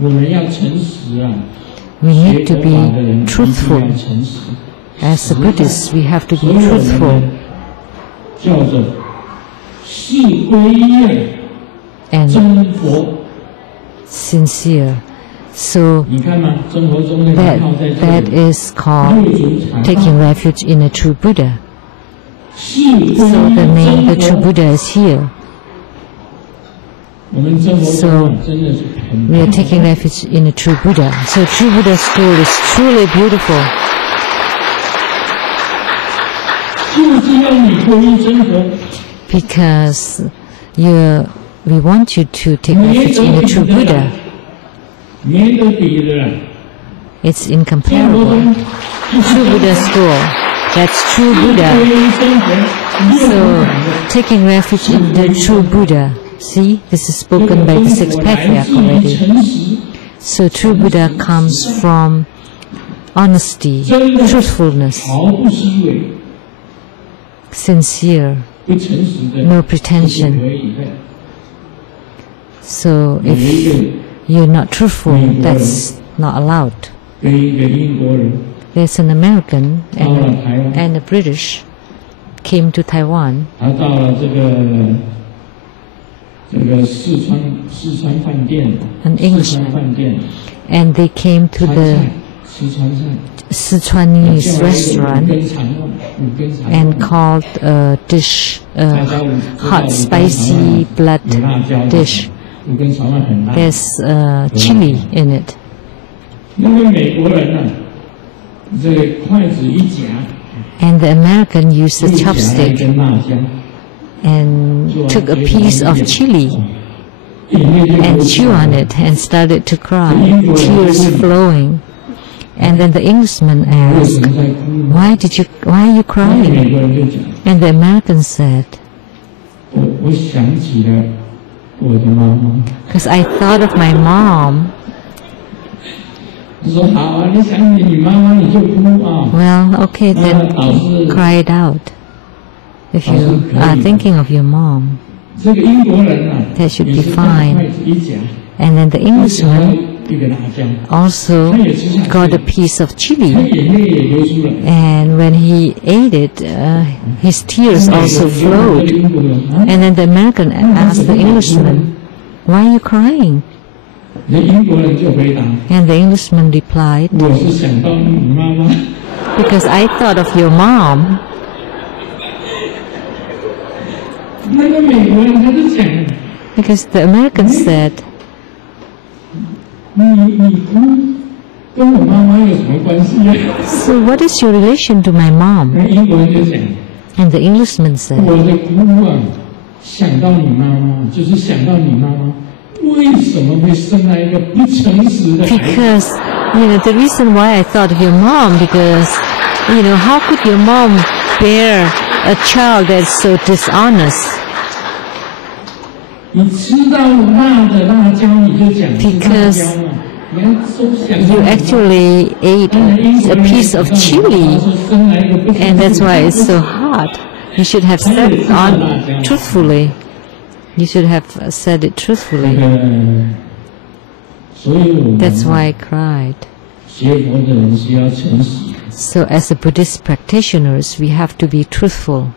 We need to be truthful. As a Buddhist, we have to be truthful and sincere. So that is called taking refuge in a true Buddha. So the name the true Buddha is here. So we are taking refuge in a true Buddha. So true Buddha's school is truly beautiful. Because we want you to take refuge in a true Buddha. It's incomparable. True Buddha school. That's true Buddha. So taking refuge in the true Buddha. See, this is spoken by the sixth Patriarch already. So true Buddha comes from honesty, truthfulness, sincere, no pretension. So if you're not truthful, that's not allowed. There's an American and a British came to Taiwan. An Englishman, and they came to the Sichuanese restaurant and called a dish, hot spicy blood dish. There's chili in it. And the American used a chopstick and took a piece of chili and chewed on it and started to cry, tears flowing. And then the Englishman asked, why are you crying? And the American said, because I thought of my mom. Well, okay, then cry it out. If you are thinking of your mom, that should be fine. And then the Englishman also got a piece of chili, and when he ate it, his tears also flowed. And then the American asked the Englishman, why are you crying? And the Englishman replied, because I thought of your mom. Because the American said, so what is your relation to my mom? And the Englishman said, because, the reason why I thought of your mom, because, how could your mom bear a child that's so dishonest? Because you actually ate a piece of chili, and that's why it's so hot. You should have said it truthfully. You should have said it truthfully. That's why I cried. So as a Buddhist practitioners, we have to be truthful.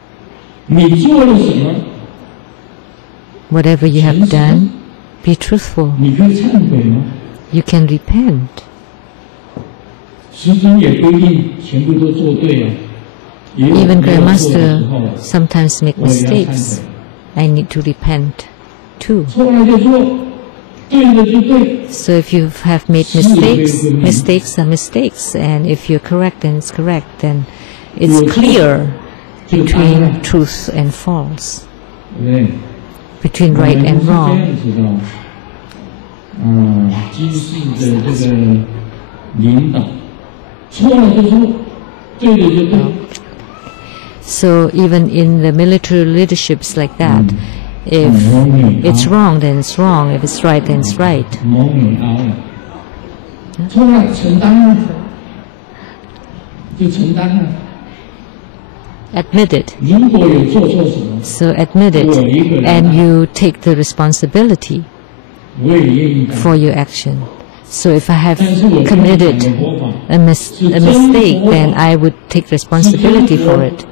Whatever you have done, be truthful. You can repent. Even Grandmaster sometimes make mistakes. I need to repent too. So if you have made mistakes, mistakes are mistakes, and if you're correct, then it's correct. Then it's clear between truth and false, between right and wrong. So even in the military leaderships like that, if it's wrong, then it's wrong. If it's right, then it's right. Admit it. So admit it, and you take the responsibility for your action. So if I have committed a mistake, then I would take responsibility for it.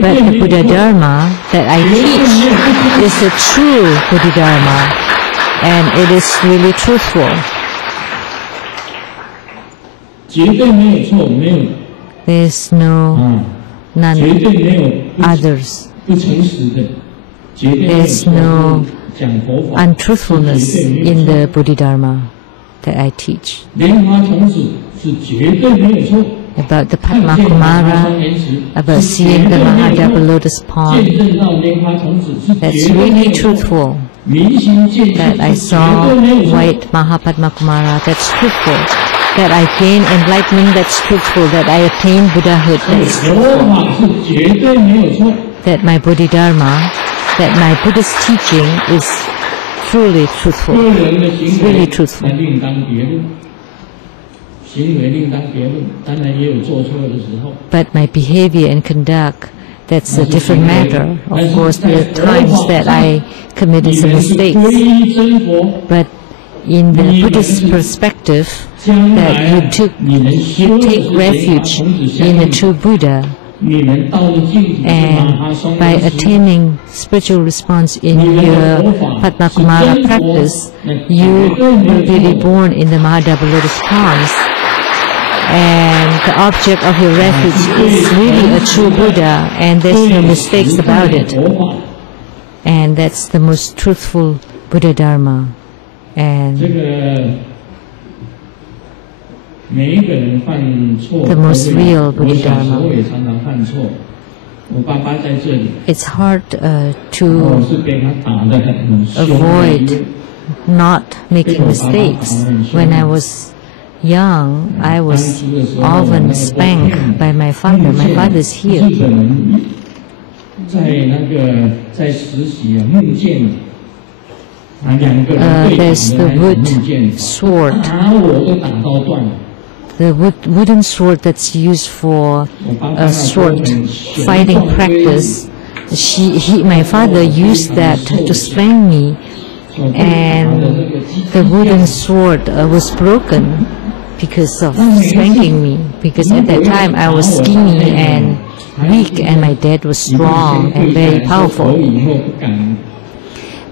But the Buddha Dharma that I teach is a true Buddha Dharma, and it is really truthful. There's none others. There's no untruthfulness in the Buddha Dharma that I teach. About the Padma Kumara, about seeing the Mahadapa lotus pond, that's really truthful. That I saw white Mahapadma Kumara, that's truthful. That I gained enlightenment, that's truthful. That I attained Buddhahood, that's truthful. That my Bodhidharma, that my Buddhist teaching is truly truthful. It's really truthful. But my behavior and conduct, that's a different matter. Of course, there are times that I committed some mistakes. But in the Buddhist perspective, that you take refuge in the true Buddha, and by attaining spiritual response in your Padma Kumara practice, you will be reborn in the Mahadapa lotus ponds. And the object of your refuge is really a true Buddha, and there's no mistakes about it. And that's the most truthful Buddha Dharma. And the most real Buddha Dharma. It's hard to avoid not making mistakes. When I was young, I was often spanked by my father. My father is here. There's the wood sword. The wooden sword that's used for sword fighting practice. My father used that to spank me, and the wooden sword was broken because of spanking me. Because at that time I was skinny and weak, and my dad was strong and very powerful.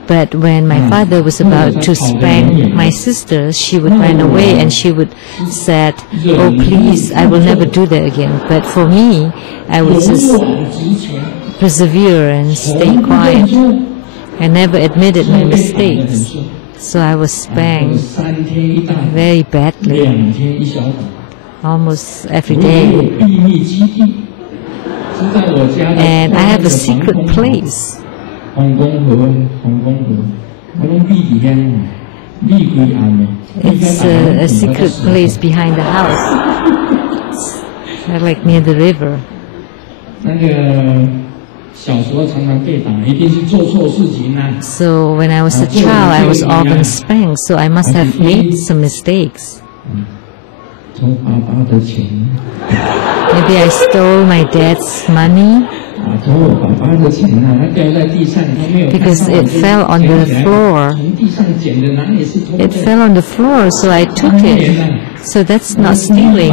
But when my father was about to spank my sister, she would run away and she would say, "Oh, please, I will never do that again." But for me, I would just persevere and stay quiet. I never admitted my mistakes. So I was spanked very badly, almost every day. And I have a secret place. It's a secret place behind the house, like near the river. So when I was a child, I was often spanked, so I must have made some mistakes. Maybe I stole my dad's money, because it fell on the floor. It fell on the floor, so I took it. So that's not stealing.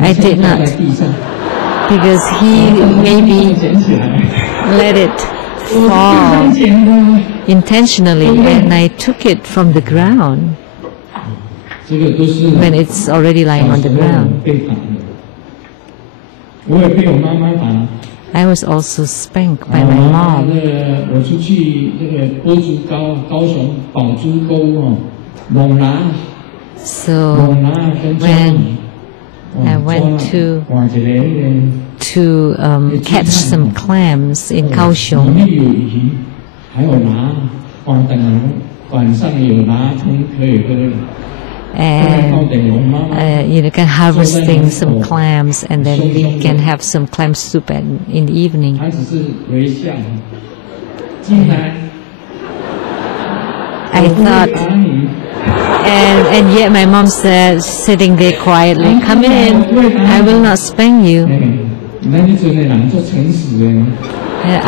I did not, because he maybe let it fall intentionally, and I took it from the ground when it's already lying on the ground. I was also spanked by my mom. So when I went to catch some clams in Kaohsiung, and harvesting some clams, and then we can have some clam soup in the evening. I thought, and yet my mom said, sitting there quietly, "Come in, I will not spank you."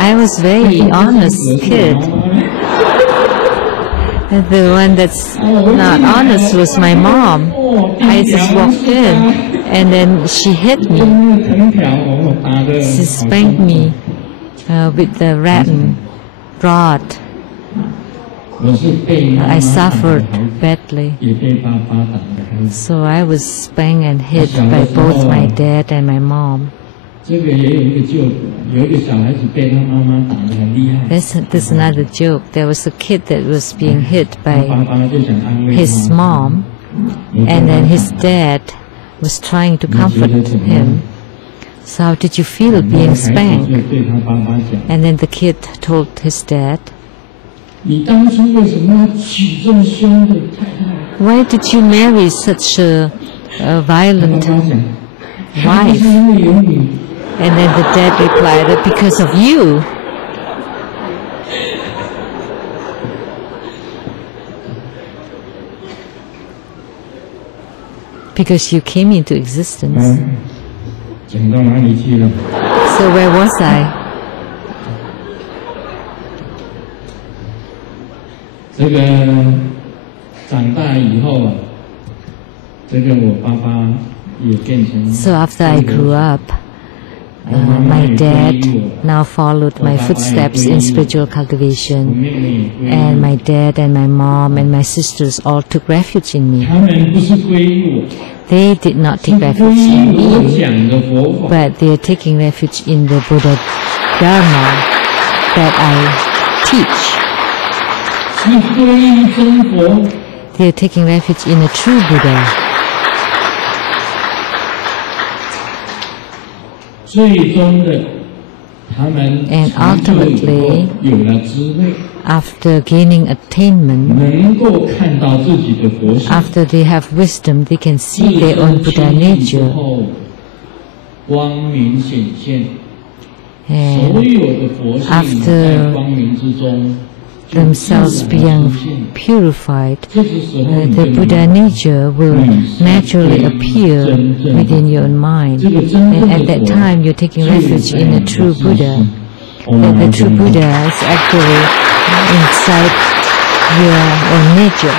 I was very honest kid. The one that's not honest was my mom. I just walked in, and then she hit me. She spanked me with the rattan rod. I suffered badly. So I was spanked and hit by both my dad and my mom. There's another joke. There was a kid that was being hit by his mom, and then his dad was trying to comfort him. So how did you feel being spanked? And then the kid told his dad, why did you marry such a violent wife? And then the dad replied, because of you. Because you came into existence. So where was I? 这个长大以后啊，这个我爸爸也变成。So after I grew up, my dad now followed my footsteps in spiritual cultivation, and my dad and my mom and my sisters all took refuge in me. They did not take refuge in me, but they are taking refuge in the Buddha Dharma that I teach. They are taking refuge in a true Buddha. And ultimately, after gaining attainment, after they have wisdom, they can see their own Buddha nature. And after themselves being purified, the Buddha nature will naturally appear within your own mind. And at that time, you're taking refuge in a true Buddha. That the true Buddha is actually inside your own nature.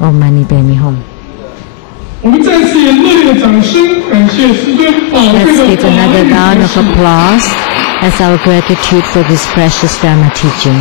Om Mani Padme Hum. Let's give another round of applause as our gratitude for this precious Dharma teaching.